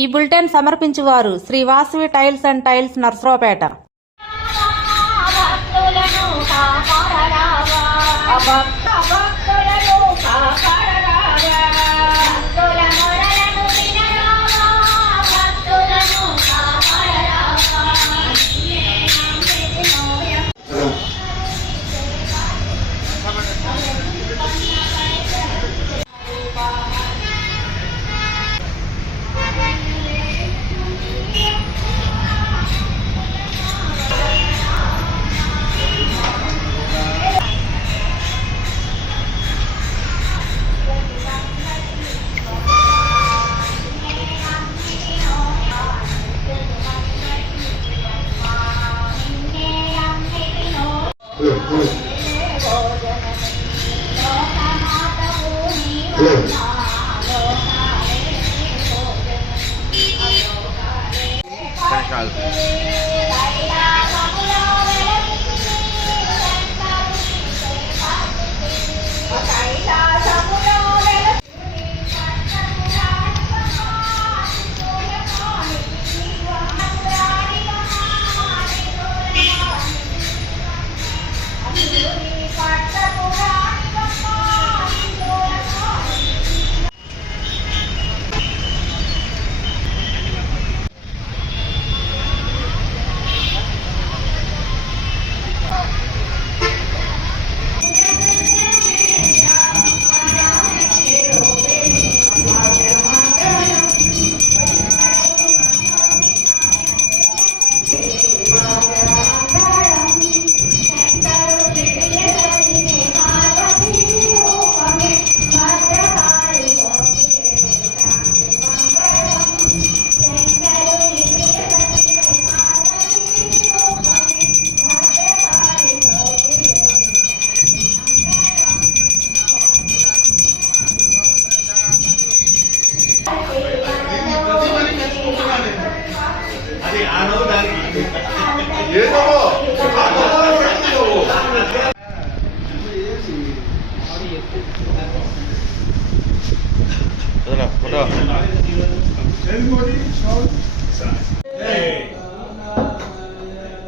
ఈ బులెటిన్ సమర్పించువారు Shri Vasavi tiles and tiles Narasaraopet.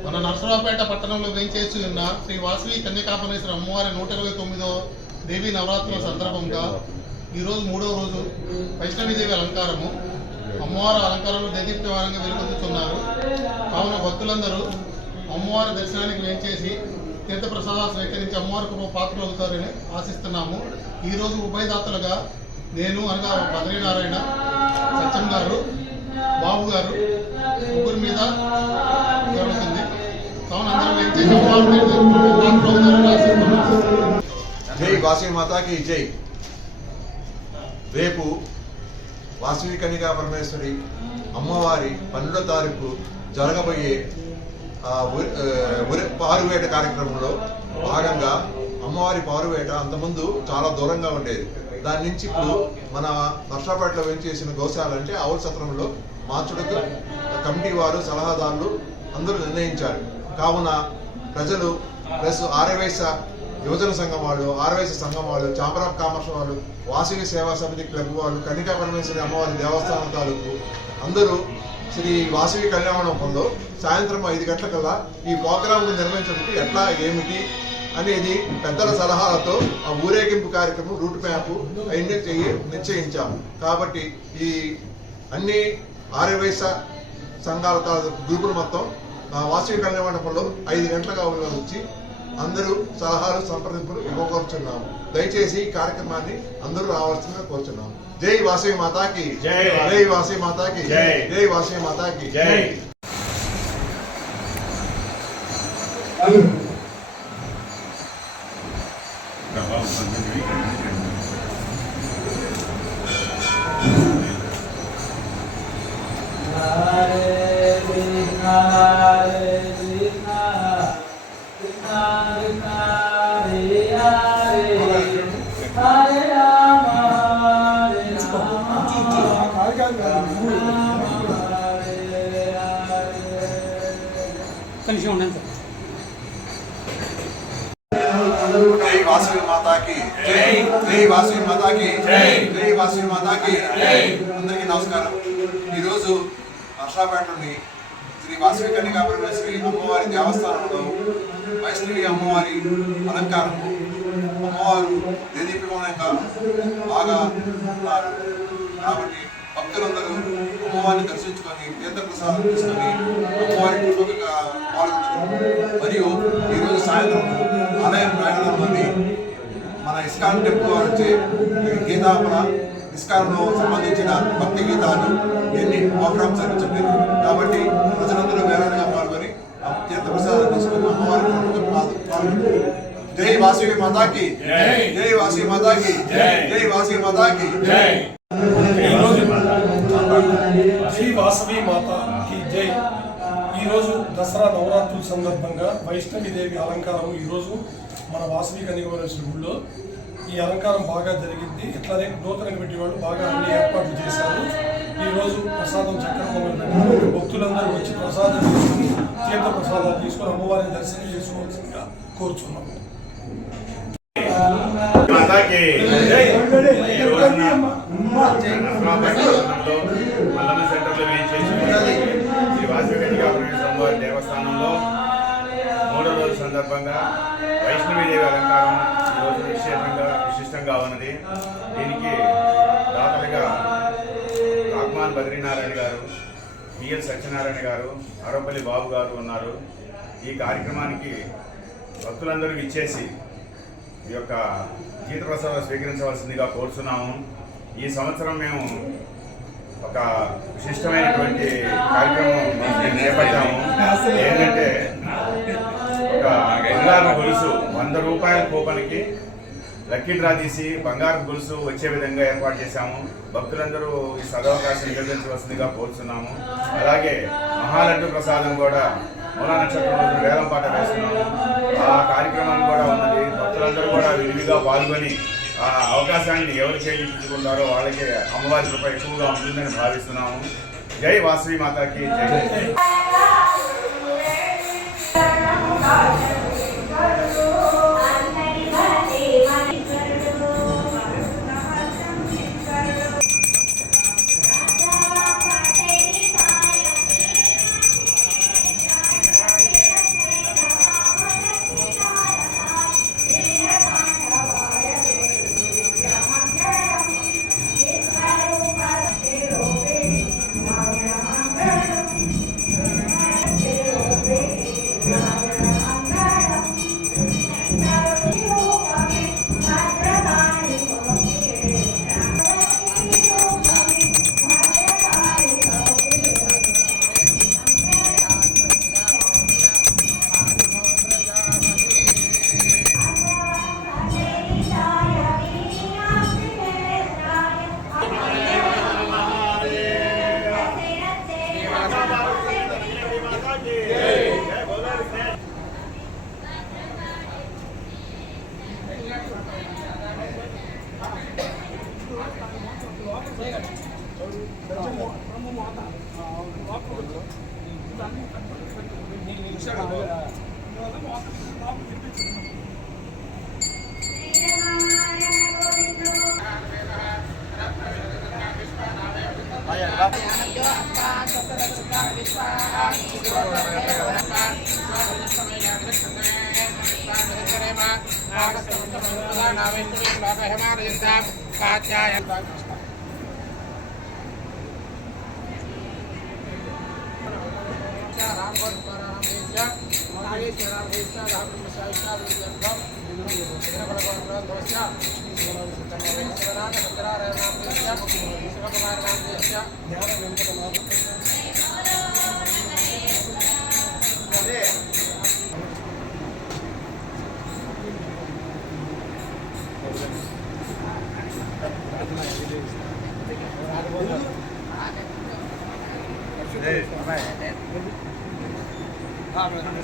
మన నర్సరావుపేట పట్టణంలో వేంచేసి ఉన్న శ్రీ వాసవి కన్యకాపరమేశ్వరి అమ్మవారి 129వ దేవీ నవరాత్రుల సందర్భంగా ఈరోజు 3వ రోజు వైష్ణవీదేవి అలంకారము. అమ్మవారి అలంకారంలో దేదీప్యమానంగా వెలుగొందుతున్నారు. కావున భక్తులందరూ అమ్మవారి దర్శనానికి వేంచేసి తీర్థప్రసాదాలు స్వీకరించి అమ్మవారికి పాత్రలు అవుతారని ఆశిస్తున్నాము. ఈరోజు ఉభయదాతలుగా నేను అనగా బద్రీనారాయణ, సత్యం గారు, బాబు గారు ముగ్గురి మీద జరుగుతుంది. కావున అందరూ వేంచేసి అమ్మవారి ఆశిస్తున్నాము. జై వాసవి మాతాకి జై. రేపు వాసవి కన్యకా పరమేశ్వరి అమ్మవారి 12వ తారీఖు జరగబోయే పారువేట కార్యక్రమంలో భాగంగా అమ్మవారి పారువేట అంతకుముందు చాలా దూరంగా ఉండేది. దాని నుంచి ఇప్పుడు మన నర్సరావుపేటలో వేంచేసిన గోశాల అంటే ఆవుల సత్రంలో మార్చుడుకు కమిటీ వారు, సలహాదారులు అందరూ నిర్ణయించారు. కావున ప్రజలు ప్లస్ ఆర్యవైశ్య యువజన సంఘం వాళ్ళు, ఆర్యవైశ్య సంఘం వాళ్ళు, ఛాంబర్ ఆఫ్ కామర్స్ వాళ్ళు, వాసవి సేవా సమితి క్లబ్ వాళ్ళు, కన్యకా పరమేశ్వరి అమ్మవారి దేవస్థానం తాలూకు అందరూ శ్రీ వాసవి కళ్యాణమండపంలో సాయంత్రం 5 గంటలకల్లా ఈ ప్రోగ్రాంను నిర్వహించడానికి ఎట్లా ఏమిటి అనేది పెద్దల సలహాలతో ఆ ఊరేగింపు కార్యక్రమం, రూట్ మ్యాప్ అన్ని నిశ్చయించాము. కాబట్టి ఈ అన్ని ఆర్యవైశ్య సంఘాల గ్రూపులు మొత్తం వాసవి కళ్యాణ మండపంలో 5 గంటలుగా వచ్చి అందరూ సలహాలు, సంప్రదింపులు ఇవ్వకోరుచున్నాము. దయచేసి ఈ కార్యక్రమాన్ని అందరూ రావాల్సిందిగా కోరుచున్నాము. జై వాసవి మాతాకి జై. జై వాసవి మాతాకి జై. జై వాసవి మాతాకి జై. కనీసం ఉండండి సార్. వాసవి మాతాకి జై, జై వాసవి మాతాకి జై, జై వాసవి మాతాకి జై. అందరికీ నమస్కారం. ఈరోజు నర్సాపేటలోని శ్రీ వాసవి కన్యకా పరమేశ్వరి అమ్మవారి దేవస్థానంలో వైష్ణవి అమ్మవారి అలంకారము అమ్మవారు దేదీప్యమానంగా బాగా ఉన్నారు. కాబట్టి భక్తులందరూ అమ్మవారిని దర్శించుకొని తీర్థప్రసాదం తీసుకొని అమ్మవారి కృపగా పాల్గొన్నారు. మరియు ఈరోజు సాయంత్రం ఆలయం ప్రాంగణంలోని మన ఇస్కాన్ టెంపుల్ వారు వచ్చే గీతాపన ఇస్కాన్లో సంబంధించిన భక్తి గీతాలు ఎన్ని ప్రోగ్రామ్స్ జరుగుతుంది. కాబట్టి ప్రజలందరూ వేరంగా పాల్గొని తీర్థప్రసాదం తీసుకొని అమ్మవారి కృపగా పాల్గొన్నారు. జై వాసవి మాతాకి జై, వాసవి మాతాకి జై, వాసవి మాతాకి జై. శ్రీ వాసవి మాతాకి జై. ఈరోజు దసరా నవరాత్రుల సందర్భంగా వైష్ణవి దేవి అలంకారం ఈరోజు మన వాసవి కన్యకాపరమేశ్వరి గుడిలో ఈ అలంకారం బాగా జరిగింది. ఇట్లానే నూతనంగా పెట్టి వాళ్ళు బాగా అన్ని ఏర్పాట్లు చేశారు. ఈరోజు ప్రసాదం చక్కెర పొంగల్ పెట్టారు. భక్తులందరూ వచ్చి ప్రసాదం తీసుకుని తీర్థ ప్రసాదాలు తీసుకొని అమ్మవారిని దర్శనం చేసుకోవాల్సిందిగా కోరుచున్నాము. మల్లమ్మ సెంటర్లో శ్రీ వాసవి కన్యకాపరమేశ్వరి అమ్మవారి దేవస్థానంలో 3వ రోజు సందర్భంగా వైష్ణవీదేవి అలంకారం ఈరోజు విశిష్టంగా ఉన్నది. దీనికి దాతలుగా కాకుమాన్ బద్రీనారాయణ గారు, పిఎల్ సత్యనారాయణ గారు, అరవపల్లి బాబు గారు ఉన్నారు. ఈ కార్యక్రమానికి భక్తులందరూ ఇచ్చేసి ఈ యొక్క తీర్థప్రసాదం స్వీకరించవలసిందిగా కోరుతున్నాము. ఈ సంవత్సరం మేము ఒక విశిష్టమైనటువంటి కార్యక్రమం చేపట్టాము. ఏంటంటే ఒక బంగారు గొలుసు 100 రూపాయల కూపన్కి లక్కీ డ్రా తీసి బంగారు గొలుసు వచ్చే విధంగా ఏర్పాటు చేశాము. భక్తులందరూ ఈ సదవకాశం నిర్వహించవలసిందిగా కోరుతున్నాము. అలాగే మహాలడ్డు ప్రసాదం కూడా మూలా నక్షత్రం రోజు వేలం పాట వేస్తున్నాము. ఆ కార్యక్రమం కూడా ఉన్నది. భక్తులందరూ కూడా విరివిగా పాల్గొని ఆ అవకాశాన్ని ఎవరు చేయించుకుంటారో వాళ్ళకి అమ్మవారి కృప ఎక్కువగా ఉంటుందని భావిస్తున్నాము. జై వాసవి మాతాకి జై.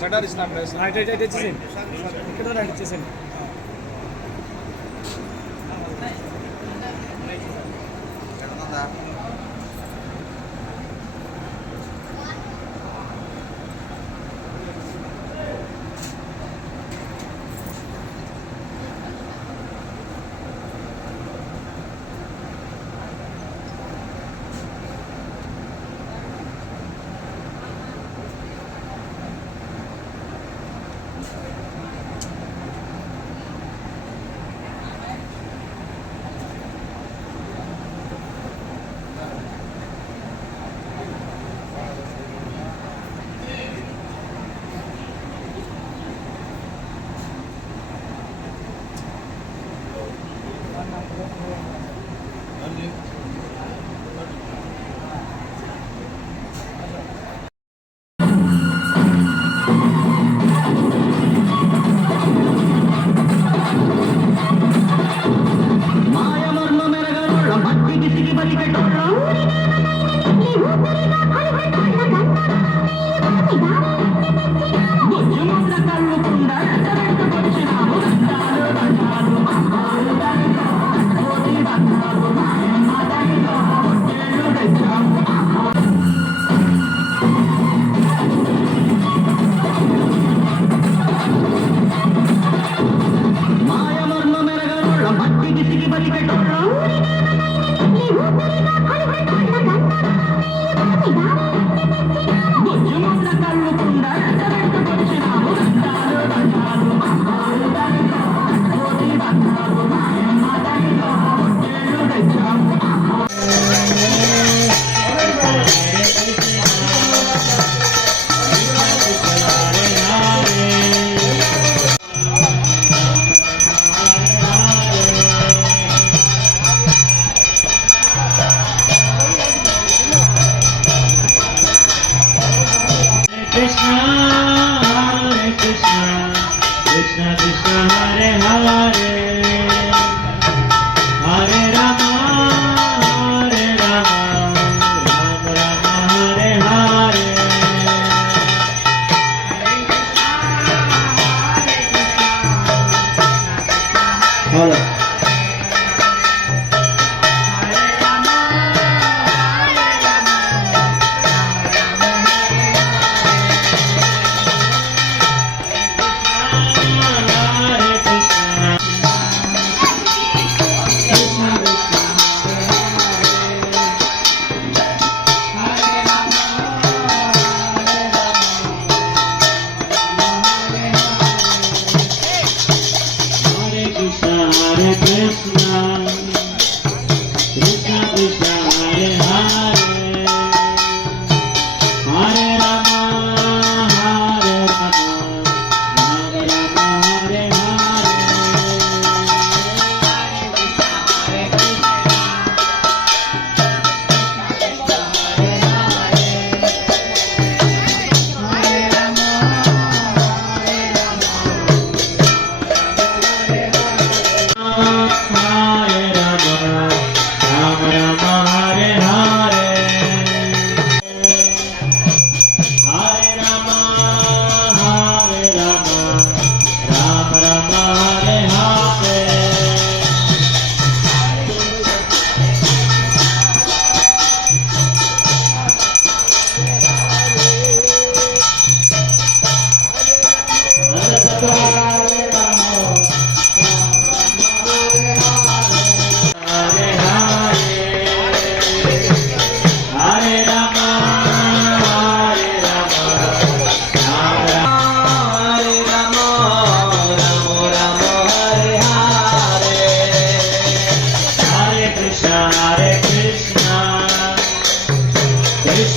బటర్ ఇచ్చిన ప్రైస్ అయితే ఇచ్చేసేయండి ఇక్కడ రండి ఇచ్చేసేయండి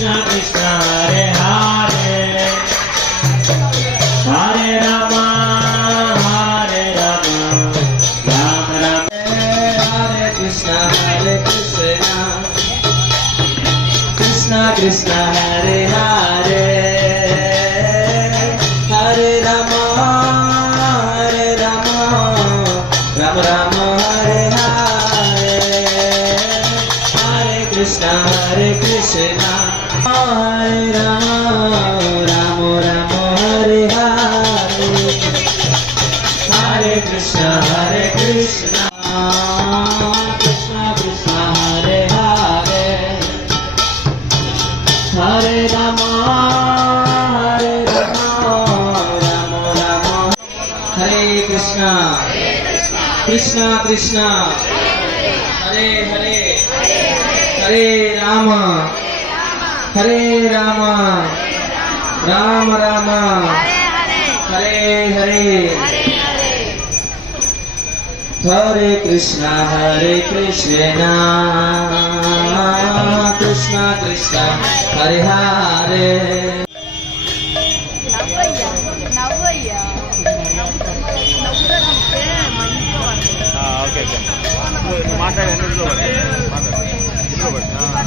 Krishna Krishna Hare Hare Hare Rama Hare Rama Rama Rama Hare Krishna Krishna Krishna Hare Hare Hare Rama Rama Rama Hare Hare Hare Krishna Hare Rama Rama Rama Hare Hare Hare Krishna Krishna Krishna Hare Hare Hare Rama Rama Rama Hare Krishna Krishna Krishna Hare Hare Hare Rama Rama Rama Hare Hare Hare Krishna Krishna Krishna Hare Hare నవ్వయ్యా నవ్వుతుంటే మంచిగా okay okay మాట్లాడే ఇంట్లో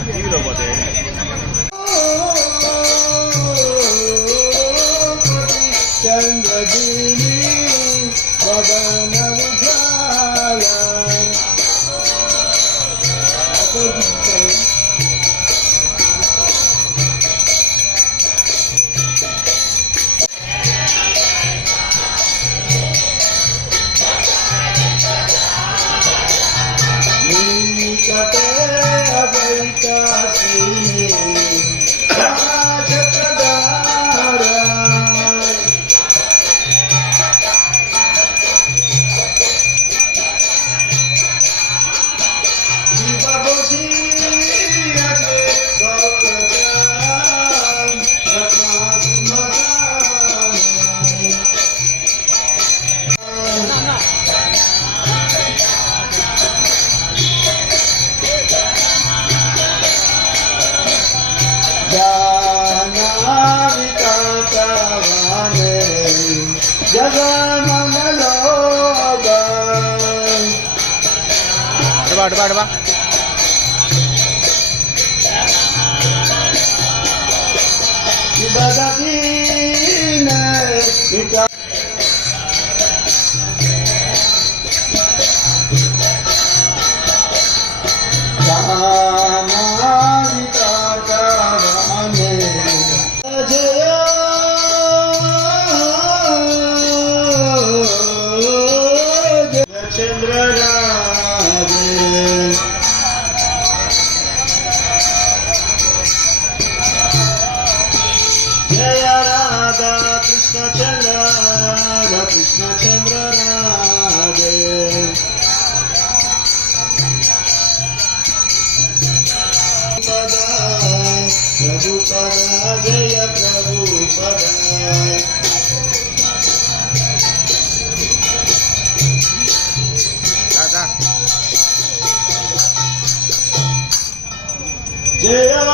టీవీలో పోతే అడవా Hare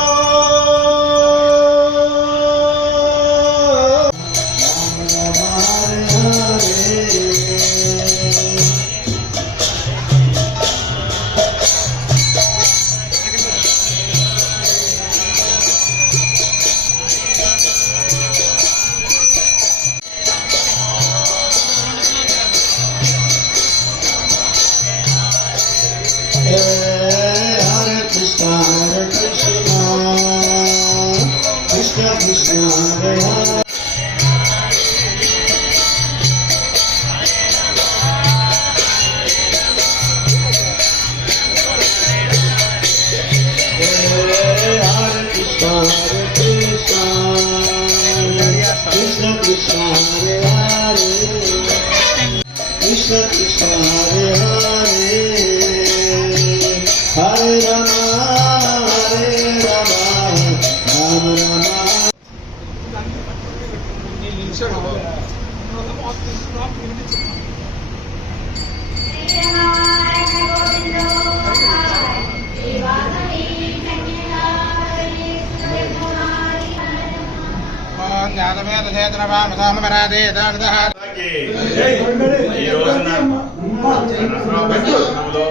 ఈ రోజున నరసరావుపేట పట్టణంలో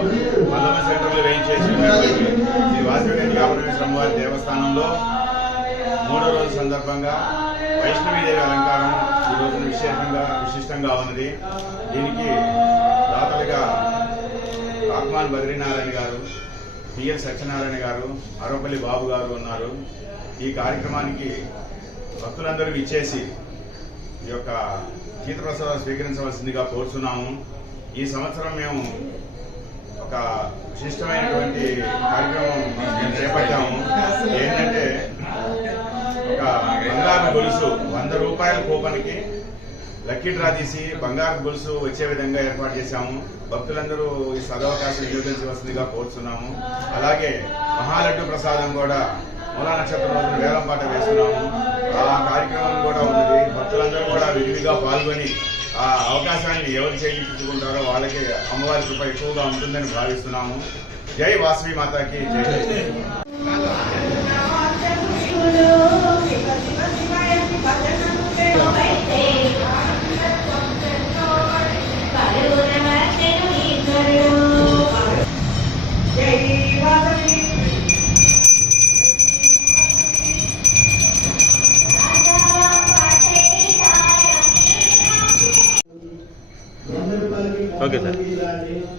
మల్లమ్మ సెంటర్లో వేయించేసినటువంటి శ్రీ వాసవి కన్యకాపరమేశ్వరి వారి దేవస్థానంలో 3వ రోజు సందర్భంగా వైష్ణవీదేవి అలంకారం ఈ రోజున విశిష్టంగా ఉన్నది. దీనికి దాతలుగా కాకుమాన్ బద్రీనారాయణ గారు, పిఎల్ సత్యనారాయణ గారు, అరవపల్లి బాబు గారు ఉన్నారు. ఈ కార్యక్రమానికి భక్తులందరూ ఇచ్చేసి ఈ యొక్క తీర్థప్రసాదాలు స్వీకరించవలసిందిగా కోరుతున్నాము. ఈ సంవత్సరం మేము ఒక విశిష్టమైనటువంటి కార్యక్రమం మేము చేపట్టాము. ఏంటంటే ఒక బంగారు గొలుసు 100 రూపాయల కూపన్కి లక్కీ డ్రా తీసి బంగారు గొలుసు వచ్చే విధంగా ఏర్పాటు చేశాము. భక్తులందరూ ఈ సదవకాశం వినియోగించవలసిందిగా కోరుతున్నాము. అలాగే మహాలడ్డు ప్రసాదం కూడా మూలా నక్షత్రం రోజున వేలంపాట వేస్తున్నాము. ఆ కార్యక్రమం కూడా ఉన్నది. భక్తులందరూ కూడా విరివిగా పాల్గొని ఆ అవకాశాన్ని ఎవరు చేయించుకుంటారో వాళ్ళకి అమ్మవారి కృప ఎక్కువగా ఉంటుందని భావిస్తున్నాము. జై వాసవి మాతాకి జై.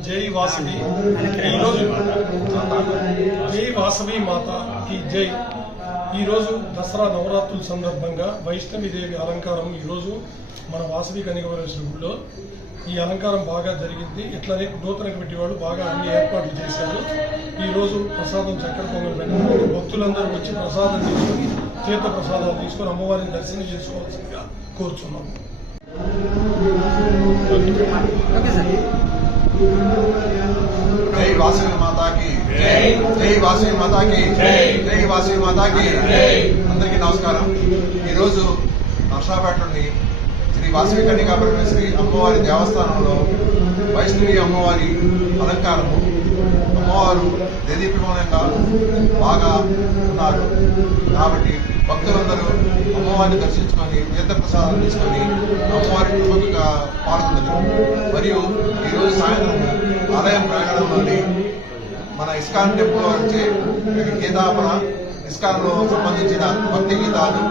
జై వాసవి. ఈరోజు జై వాసవి మాత కి జై. ఈరోజు దసరా నవరాత్రుల సందర్భంగా వైష్ణవీదేవి అలంకారం ఈరోజు మన వాసవి కన్యకాపరమేశ్వరి గుడిలో ఈ అలంకారం బాగా జరిగింది. ఇట్లనే నూతన కమిటీ వాళ్ళు బాగా అన్ని ఏర్పాట్లు చేశారు. ఈరోజు ప్రసాదం చక్కెర పొంగల్ పెట్టిన భక్తులందరూ వచ్చి ప్రసాదం తీసుకొని తీర్థ ప్రసాదాలు తీసుకొని అమ్మవారిని దర్శనం చేసుకోవాల్సిందిగా కోరుచున్నాము. జై వాసవి మాతాకి జై. జై వాసవి మాతాకి జై. జై వాసవి మాతాకి జై. అందరికీ నమస్కారం. ఈరోజు నర్సాపేటలోని శ్రీ వాసవి కన్యకాపరమేశ్వరి అమ్మవారి దేవస్థానంలో వైష్ణవి అమ్మవారి అలంకారము అమ్మవారు దేదీప్యమానంగా బాగా ఉన్నారు. కాబట్టి భక్తులందరూ అమ్మవారిని దర్శించుకొని తీర్థప్రసాదాలు తీసుకొని అమ్మవారి కృపగా పాల్గొన్నారు. మరియు ఈరోజు సాయంత్రం ఆలయం ప్రాంగణంలోని మన ఇస్కాన్ టెంపుల్ వచ్చే గీతాపన ఇస్కాన్లో సంబంధించిన భక్తి గీతాలు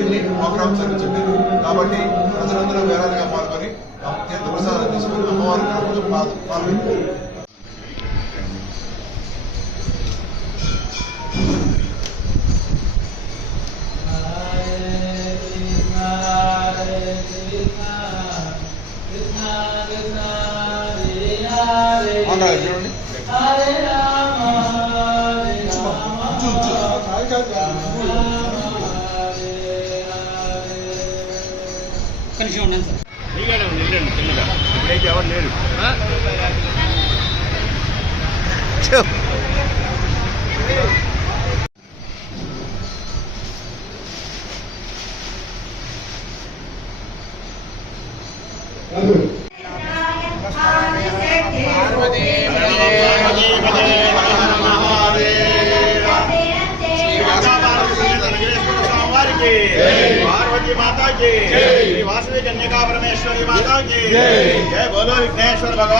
ఎన్ని ప్రోగ్రామ్స్ జరుగుతుంది. కాబట్టి ప్రజలందరూ వేలాదిగా పాల్గొని తీర్థప్రసాదాలు తీసుకొని అమ్మవారి కృపగా పాల్గొన్నారు. చూడండి కనెక్షన్ ఉండండి సార్. ఇప్పుడైతే ఎవరు లేరు. पार्वती माता की श्री वासवी कन्यकापरमेश्वरी माता की जय. बोलो विघ्नेश्वर भगवान.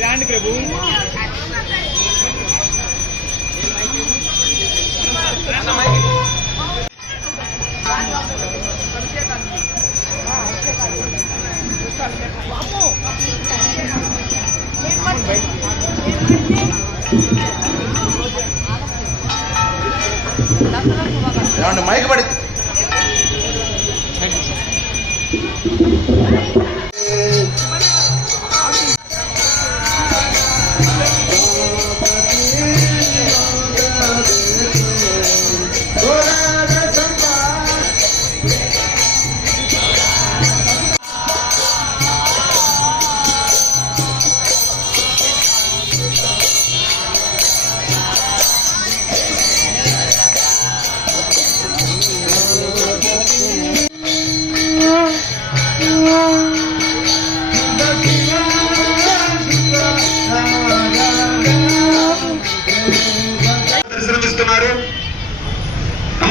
రాండి ప్రభు. మైక్ పడి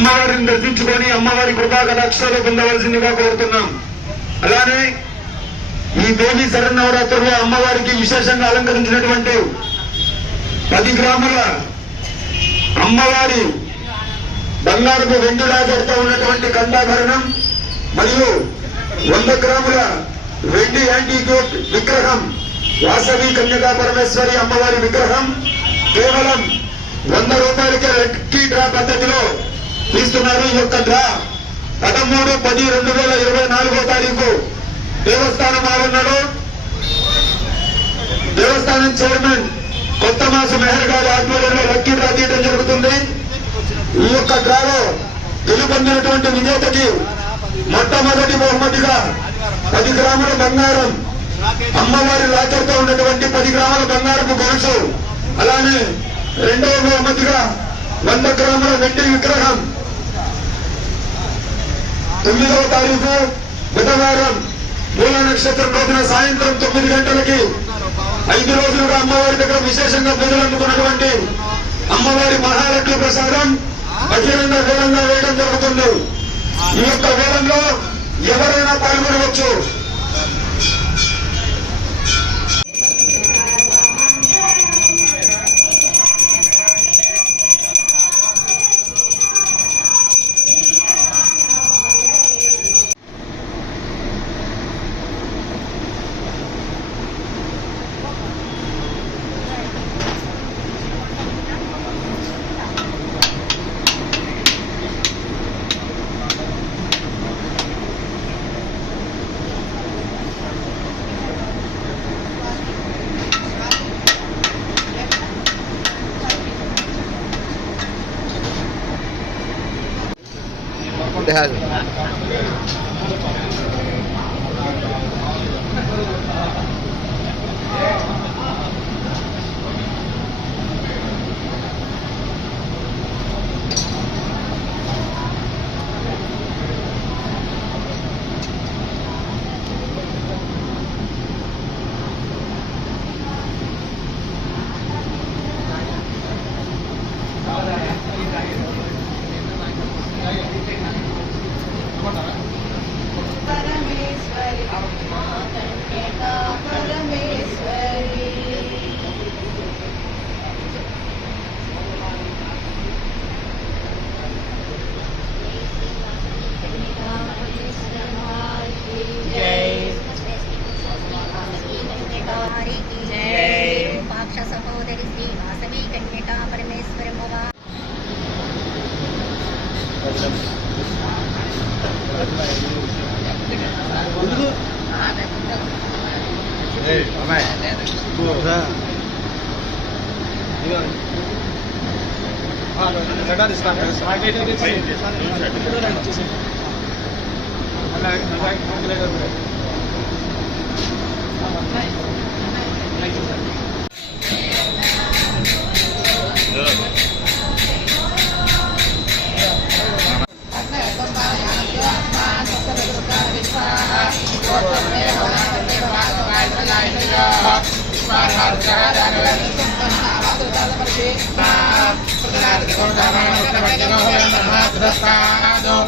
అమ్మవారిని దర్శించుకొని అమ్మవారి కృపా కటాక్షాలు పొందవలసిందిగా కోరుతున్నాం. అలానే ఈ దేవి శరన్నవరాత్రుల్లో అమ్మవారికి విశేషంగా అలంకరించినటువంటి 10 గ్రాముల అమ్మవారి బంగారపు వెండి రాజర్తో ఉన్నటువంటి కంఠాభరణం మరియు 100 గ్రాముల వెండి యాంటీక్యూట్ విగ్రహం వాసవి కన్యకా పరమేశ్వరి అమ్మవారి విగ్రహం కేవలం 100 రూపాయలకే లక్కీ డ్రా పద్ధతిలో తీస్తున్నారు. ఈ యొక్క డ్రా 13/10/2024 తారీఖు దేవస్థానం ఆవరణలో దేవస్థానం చైర్మన్ కొత్త మాసు మెహర్ గారి ఆధ్వర్యంలో లక్కీ డ్రా తీయడం జరుగుతుంది. ఈ యొక్క డ్రాలో గెలుపొందినటువంటి విజేతకి మొట్టమొదటి బహుమతిగా 10 గ్రాముల బంగారం అమ్మవారి లాచర్తో ఉన్నటువంటి 10 గ్రాముల బంగారపు గొలుసు, అలానే రెండవ బహుమతిగా 100 గ్రాముల వెండి విగ్రహం 9వ తారీఖు బుధవారం మూల నక్షత్రం రోజున సాయంత్రం 9 గంటలకి 5 రోజులుగా అమ్మవారి దగ్గర విశేషంగా పూజలు అందుకున్నటువంటి అమ్మవారి మహాలక్ష్మి ప్రసాదం బహిరంగ వేలంగా వేయడం జరుగుతుంది. ఈ యొక్క వేలంలో ఎవరైనా పాల్గొనవచ్చు. సహోదరి శ్రీ వాసవి కన్యకా పరమేశ్వరమ్మ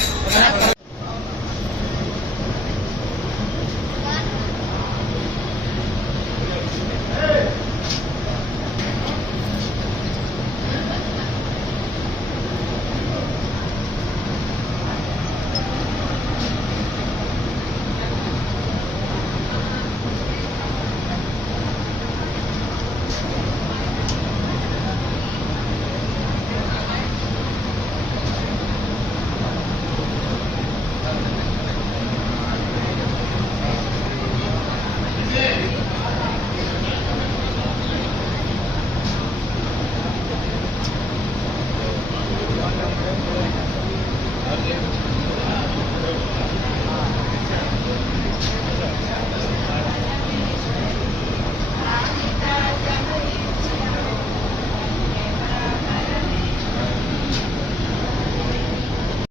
Terima kasih.